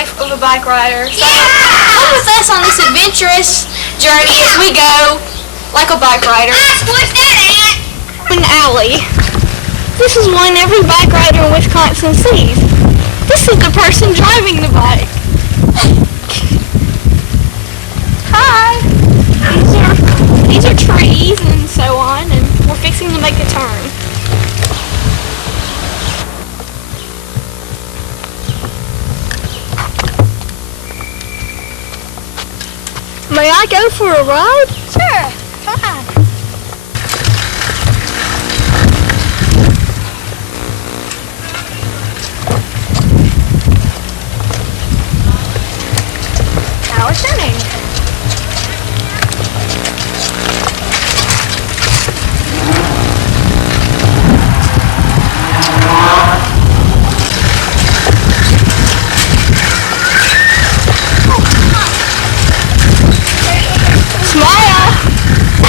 life of a bike rider. So come with us on this adventurous journey as we go like a bike rider. What's that at? An alley. This is one every bike rider in Wisconsin sees. This is the person driving the bike. Hi. These are trees and so on, and we're fixing to make a turn. May I go for a ride? Sure, come on. Now it's turning.